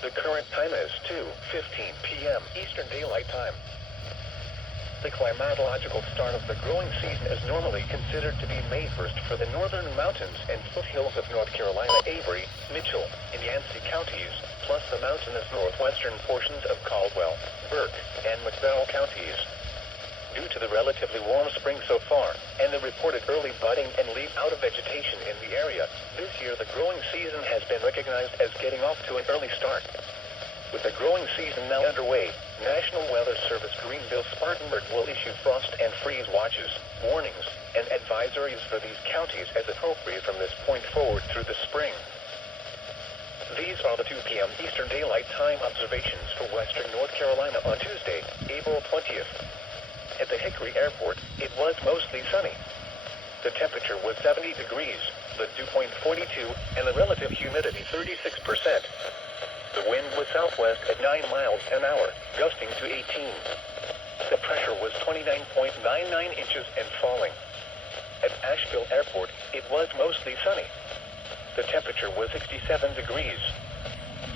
The current time is 2:15 p.m. Eastern Daylight Time. The climatological start of the growing season is normally considered to be May 1st for the northern mountains and foothills of North Carolina, Avery, Mitchell, and Yancey counties, plus the mountainous northwestern portions of Caldwell, Burke, and McDowell counties. Due to the relatively warm spring so far, and the reported early budding and leaf out of vegetation in the area, this year the growing season has been recognized as getting off to an early start. With the growing season now underway, National Weather Service Greenville-Spartanburg will issue frost and freeze watches, warnings, and advisories for these counties as appropriate from this point forward through the spring. These are the 2 p.m. Eastern Daylight Time observations for western North Carolina on Tuesday, April 20th. At the Hickory Airport, it was mostly sunny. The temperature was 70 degrees, the dew point 42, and the relative humidity 36%. The wind was southwest at 9 miles an hour, gusting to 18. The pressure was 29.99 inches and falling. At Asheville Airport, it was mostly sunny. The temperature was 67 degrees.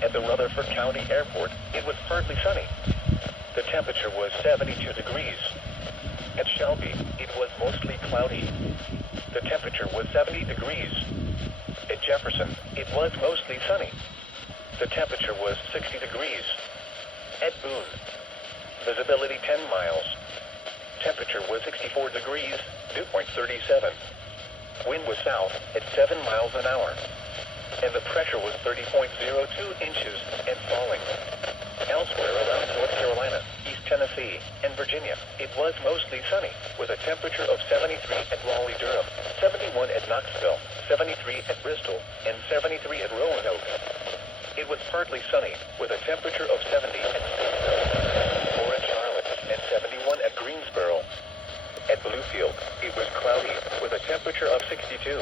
At the Rutherford County Airport, it was partly sunny. The temperature was 72 degrees. At Shelby, it was mostly cloudy. The temperature was 70 degrees. At Jefferson, it was mostly sunny. The temperature was 60 degrees. At Boone, visibility 10 miles. Temperature was 64 degrees, dew point 37. Wind was south at 7 miles an hour. And the pressure was 30.02 inches and falling. Elsewhere around North Carolina, East Tennessee, and Virginia, it was mostly sunny, with a temperature of 73 at Raleigh-Durham, 71 at Knoxville, 73 at Bristol, and 73 at Roanoke. It was partly sunny, with a temperature of 70 at Statesville, 4 at Charlotte, and 71 at Greensboro. At Bluefield, it was cloudy, with a temperature of 62.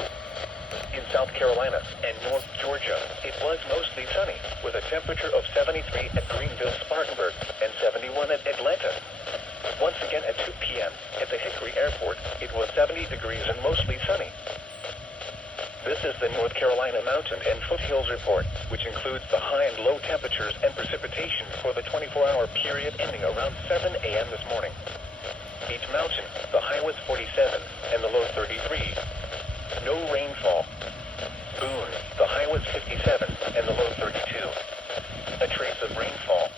In South Carolina and North Georgia, it was mostly sunny, with a temperature of 73 at Greenville-Spartanburg and 71 at Atlanta. Once again at 2 p.m. at the Hickory Airport, it was 70 degrees and mostly sunny. This is the North Carolina Mountain and Foothills Report, which includes the high and low temperatures and precipitation for the 24-hour period ending around 7 a.m. this morning. Each mountain, the high was 47 and the low 33. No rainfall. Boone, the high was 57 and the low 32. A trace of rainfall.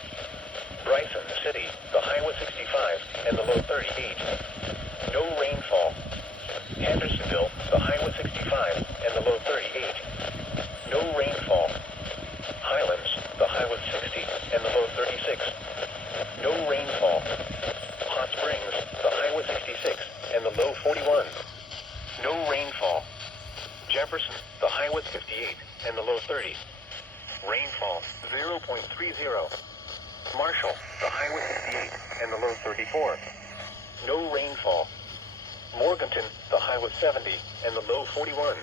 Bryson City, the high was 65 and the low 38. No rainfall. Hendersonville, the high was 65 and the low 38. No rainfall. Highlands, the high was 60 and the low 36. No rainfall. Hot Springs, the high was 66 and the low 41. No rainfall. Jefferson, the high was 58 and the low 30. Rainfall, 0.30. Marshall, the high was 58 and the low 34. No rainfall. Morganton, the high was 70 and the low 41.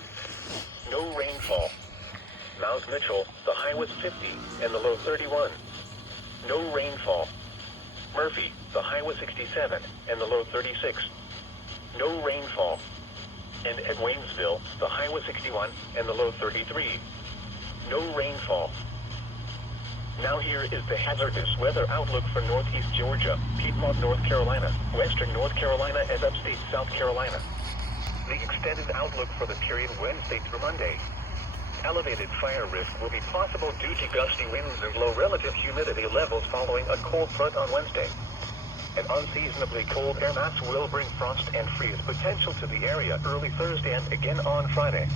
No rainfall. Mount Mitchell, the high was 50 and the low 31. No rainfall. Murphy, the high was 67 and the low 36. No rainfall. And at Waynesville, the high was 61 and the low 33. No rainfall. Now here is the hazardous weather outlook for northeast Georgia, Piedmont, North Carolina, western North Carolina, and upstate South Carolina. The extended outlook for the period Wednesday through Monday. Elevated fire risk will be possible due to gusty winds and low relative humidity levels following a cold front on Wednesday. An unseasonably cold air mass will bring frost and freeze potential to the area early Thursday and again on Friday.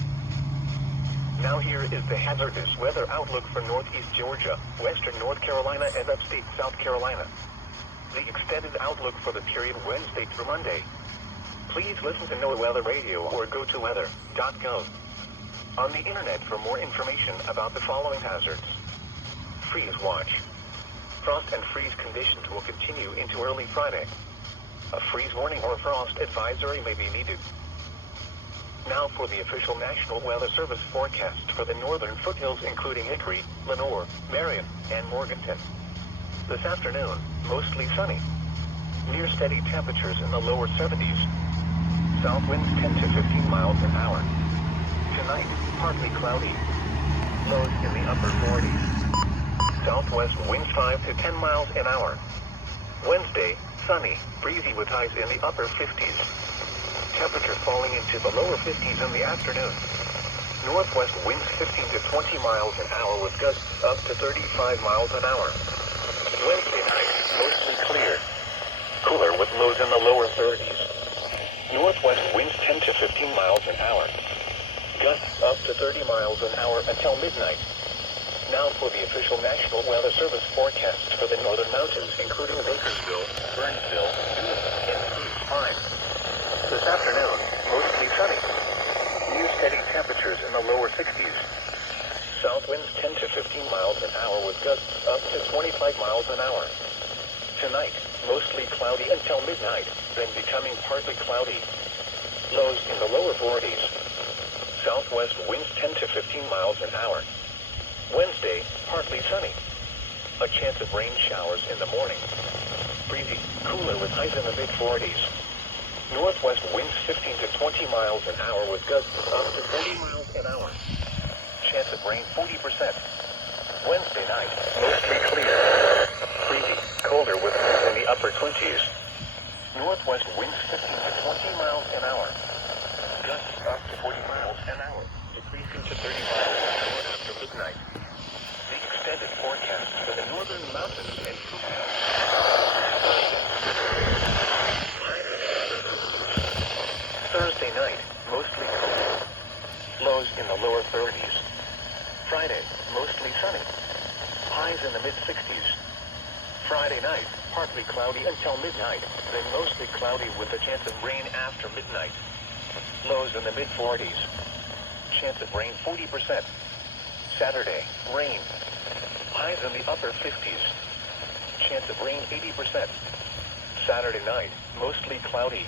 Now here is the hazardous weather outlook for northeast Georgia, western North Carolina, and upstate South Carolina. The extended outlook for the period Wednesday through Monday. Please listen to NOAA Weather Radio or go to weather.gov. On the internet for more information about the following hazards. Freeze watch. Frost and freeze conditions will continue into early Friday. A freeze warning or frost advisory may be needed. Now for the official National Weather Service forecast for the northern foothills including Hickory, Lenoir, Marion, and Morganton. This afternoon, mostly sunny. Near steady temperatures in the lower 70s. South winds 10 to 15 miles an hour. Tonight, partly cloudy. Lows in the upper 40s. southwest winds 5 to 10 miles an hour. Wednesday, sunny, breezy with highs in the upper 50s. Temperatures falling into the lower 50s in the afternoon. Northwest winds 15 to 20 miles an hour with gusts up to 35 miles an hour. Wednesday night, mostly clear. Cooler with lows in the lower 30s. Northwest winds 10 to 15 miles an hour. Gusts up to 30 miles an hour until midnight. Now for the official National Weather Service forecasts for the northern mountains, including Bakersville, Burnsville, and East Pine. This afternoon, mostly sunny. New steady temperatures in the lower 60s. South winds 10 to 15 miles an hour with gusts up to 25 miles an hour. Tonight, mostly cloudy until midnight, then becoming partly cloudy. Lows in the lower 40s. Southwest winds 10 to 15 miles an hour. Wednesday, partly sunny. A chance of rain showers in the morning. Breezy, cooler with highs in the mid-40s. Northwest winds 15 to 20 miles an hour with gusts up to 30 miles an hour. Chance of rain 40%. Wednesday night, mostly clear. Breezy, colder with highs in the upper 20s. Northwest winds 15 to 20 miles an hour. Gusts up to 40 miles an hour, decreasing to 30 miles an hour after midnight. The extended forecast for the northern mountains and Thursday night, mostly cold. Lows in the lower 30s. Friday, mostly sunny. Highs in the mid-60s. Friday night, partly cloudy until midnight, then mostly cloudy with a chance of rain after midnight. Lows in the mid-40s. Chance of rain 40%. Saturday, rain. Highs in the upper 50s. Chance of rain 80%. Saturday night, mostly cloudy.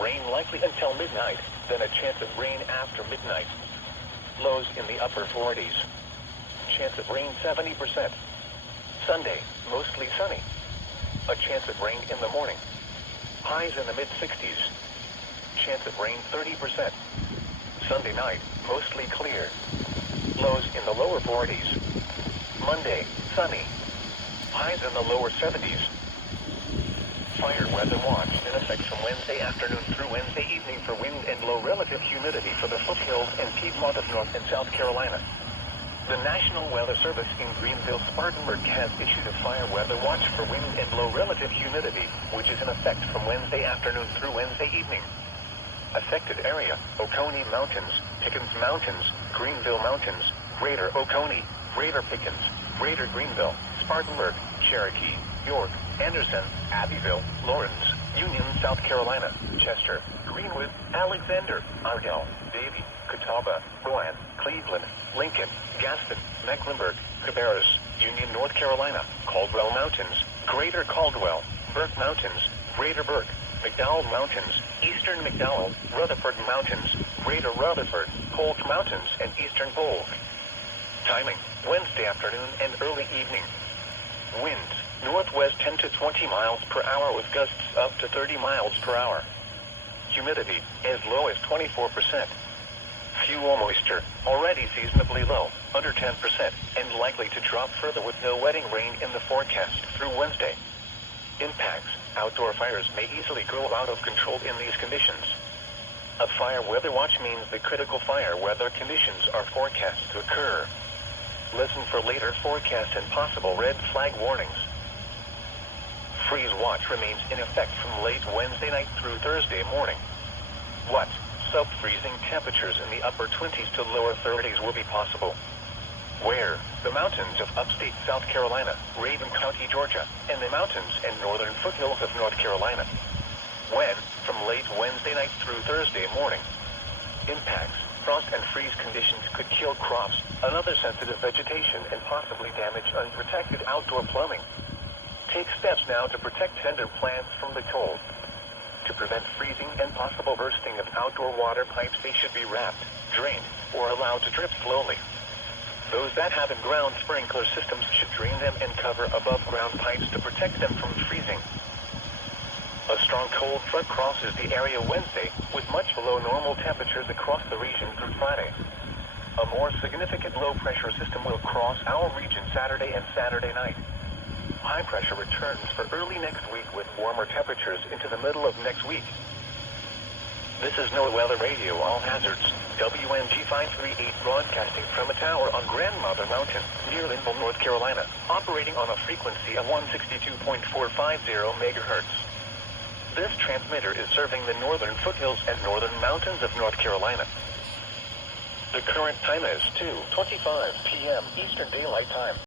Rain likely until midnight, then a chance of rain after midnight. Lows in the upper 40s. Chance of rain 70%. Sunday, mostly sunny. A chance of rain in the morning. Highs in the mid-60s. Chance of rain 30%. Sunday night, mostly clear. Lows in the lower 40s. Monday, sunny. Highs in the lower 70s. Fire weather watch in effect from Wednesday afternoon through Wednesday evening for wind and low relative humidity for the foothills and Piedmont of North and South Carolina. The National Weather Service in Greenville, Spartanburg has issued a fire weather watch for wind and low relative humidity, which is in effect from Wednesday afternoon through Wednesday evening. Affected area: Oconee Mountains, Pickens Mountains, Greenville Mountains, Greater Oconee, Greater Pickens, Greater Greenville, Spartanburg, Cherokee, York, Anderson, Abbeville, Lawrence, Union, South Carolina, Chester, Greenwood, Alexander, Ardell, Davie, Catawba, Rowan, Cleveland, Lincoln, Gaston, Mecklenburg, Cabarrus, Union, North Carolina, Caldwell Mountains, Greater Caldwell, Burke Mountains, Greater Burke, McDowell Mountains, Eastern McDowell, Rutherford Mountains, Greater Rutherford, Polk Mountains, and Eastern Polk. Timing: Wednesday afternoon and early evening. Winds: northwest 10 to 20 miles per hour with gusts up to 30 miles per hour. Humidity as low as 24%. Fuel moisture already seasonably low, under 10%, and likely to drop further with no wetting rain in the forecast through Wednesday. Impacts: outdoor fires may easily grow out of control in these conditions. A fire weather watch means the critical fire weather conditions are forecast to occur. Listen for later forecast and possible red flag warnings. Freeze watch remains in effect from late Wednesday night through Thursday morning. What? Sub-freezing temperatures in the upper 20s to lower 30s will be possible. Where? The mountains of upstate South Carolina, Raven County, Georgia, and the mountains and northern foothills of North Carolina. When? From late Wednesday night through Thursday morning. Impacts: frost and freeze conditions could kill crops, another sensitive vegetation, and possibly damage unprotected outdoor plumbing. Take steps now to protect tender plants from the cold. To prevent freezing and possible bursting of outdoor water pipes, they should be wrapped, drained, or allowed to drip slowly. Those that have in-ground sprinkler systems should drain them and cover above-ground pipes to protect them from freezing. A strong cold front crosses the area Wednesday, with much below normal temperatures across the region through Friday. A more significant low-pressure system will cross our region Saturday and Saturday night. High pressure returns for early next week with warmer temperatures into the middle of next week. This is NOAA Weather Radio, all hazards. WNG-58 broadcasting from a tower on Grandmother Mountain, near Linville, North Carolina, operating on a frequency of 162.450 megahertz. This transmitter is serving the northern foothills and northern mountains of North Carolina. The current time is 2:25 p.m. Eastern Daylight Time.